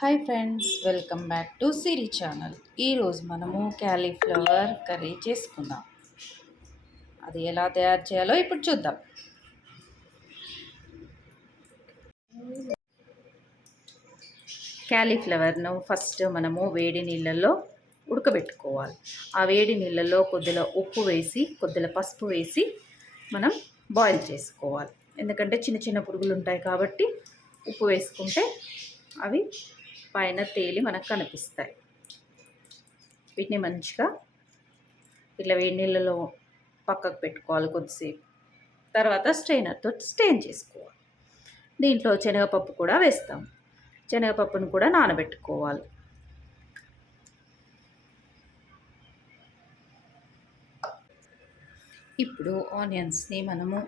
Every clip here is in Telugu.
Hi friends, welcome back to Siri channel. ఈరోజు మనము క్యాలీఫ్లవర్ కర్రీ చేసుకుందాం. అది ఎలా తయారు చేయాలో ఇప్పుడు చూద్దాం. క్యాలీఫ్లవర్ను ఫస్ట్ మనము వేడి నీళ్ళల్లో ఉడకబెట్టుకోవాలి. ఆ వేడి నీళ్ళల్లో కొద్దిగా ఉప్పు వేసి కొద్దిగా పసుపు వేసి మనం బాయిల్ చేసుకోవాలి. ఎందుకంటే చిన్న చిన్న పురుగులు ఉంటాయి కాబట్టి ఉప్పు వేసుకుంటే అవి పైన తేలి మనకు కనిపిస్తాయి. వీటిని మంచిగా ఇట్లా వేడి నీళ్ళలో పక్కకు పెట్టుకోవాలి కొద్దిసేపు. తర్వాత స్ట్రెయినర్తో స్ట్రెయిన్ చేసుకోవాలి. దీంట్లో శనగపప్పు కూడా వేస్తాం. శనగపప్పును కూడా నానబెట్టుకోవాలి. ఇప్పుడు ఆనియన్స్ని మనము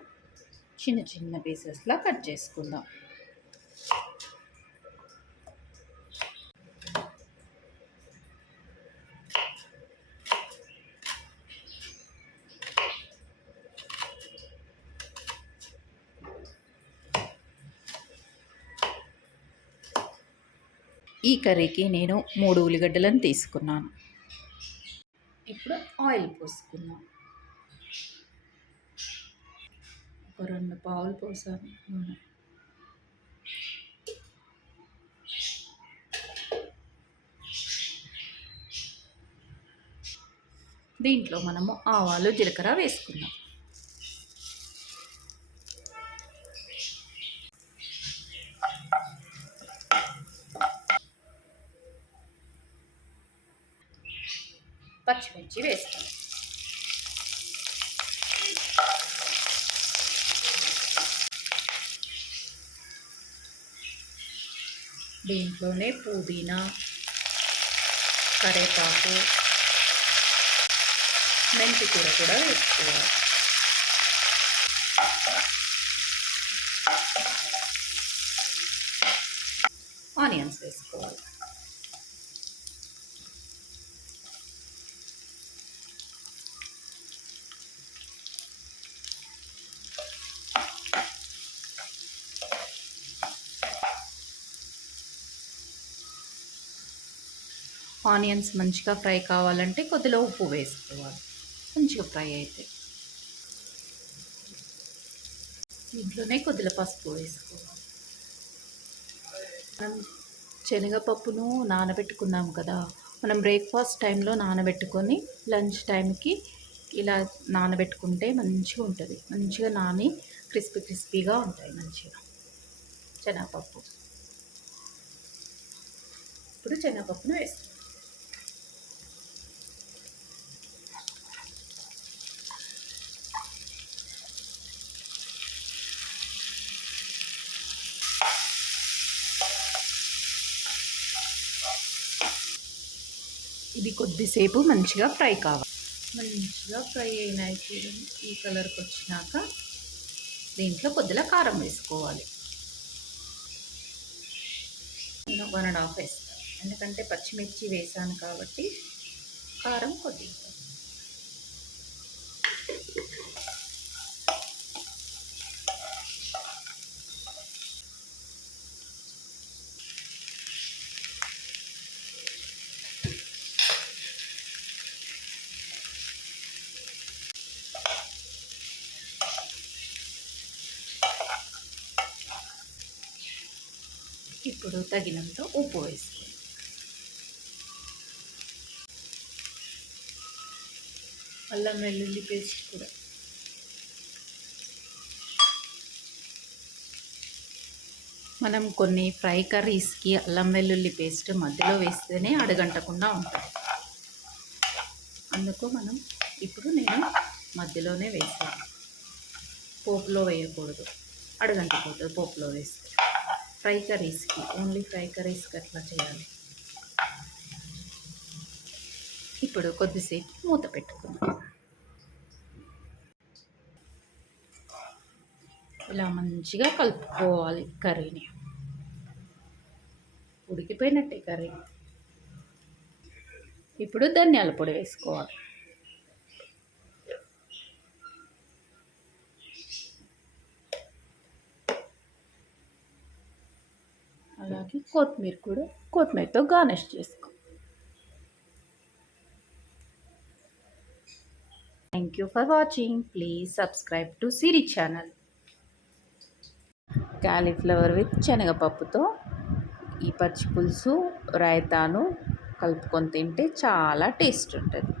చిన్న చిన్న పీసెస్లా కట్ చేసుకుందాం. ఈ కర్రీకి నేను 3 ఉల్లిగడ్డలను తీసుకున్నాను. ఇప్పుడు ఆయిల్ పోసుకుందాం. ఒక 2 పావులు పోసాను నూనె. దీంట్లో మనము ఆవాలు జీలకర్ర వేసుకుందాం. పచ్చిమిర్చి వేస్తాం. దీంట్లోనే పుదీనా, కరివేపాకు, మెంతి కూర కూడా వేసుకోవాలి. ఆనియన్స్ వేసుకోవాలి. ఆనియన్స్ మంచిగా ఫ్రై కావాలంటే కొద్దిగా ఉప్పు వేసుకోవాలి. మంచిగా ఫ్రై అయితే దీంట్లోనే కొద్దిగా పసుపు వేసుకోవాలి. మనం శనగపప్పును నానబెట్టుకున్నాము కదా, మనం బ్రేక్ఫాస్ట్ టైంలో నానబెట్టుకొని లంచ్ టైంకి ఇలా నానబెట్టుకుంటే మంచిగా ఉంటుంది. మంచిగా నాని క్రిస్పీగా ఉంటాయి మంచిగా శనగపప్పు. ఇప్పుడు శనగపప్పును వేస్తాం. ఇది కొద్దిసేపు మంచిగా ఫ్రై కావాలి. మంచిగా ఫ్రై అయినాయి చూడండి. ఈ కలర్కి వచ్చినాక దీంట్లో కొద్దిగా కారం వేసుకోవాలి. నేను 1.5 వేస్తాను, ఎందుకంటే పచ్చిమిర్చి వేసాను కాబట్టి కారం కొద్దిగా. ఇప్పుడు తగినంత ఉప్పు వేసుకోవాలి. అల్లం వెల్లుల్లి పేస్ట్ కూడా. మనం కొన్ని ఫ్రై కర్రీస్కి అల్లం వెల్లుల్లి పేస్ట్ మధ్యలో వేస్తేనే అడగంటకుండా ఉంటుంది. అందుకు ఇప్పుడు నేను మధ్యలోనే వేసాను. పోపులో వేయకూడదు, అడగంటిపోతుంది పోపులో వేస్తే. ఫ్రై కర్రీస్కి, ఓన్లీ ఫ్రై కర్రీస్కి అట్లా చేయాలి. ఇప్పుడు కొద్దిసేపు మూత పెట్టుకుందాం. ఇలా మంచిగా కలుపుకోవాలి కర్రీని. ఉడికిపోయినట్టే కర్రీ. ఇప్పుడు ధనియాల పొడి వేసుకోవాలి. అలా అలాగే కొత్తిమీరతో గార్నిష్ చేసుకో. Thank you for watching. Please subscribe to Siri channel. Cauliflower with శనగపప్పుతో ఈ పచ్చి పులుసు రైతాను కలుపుకొని తింటే చాలా టేస్ట్ ఉంటుంది.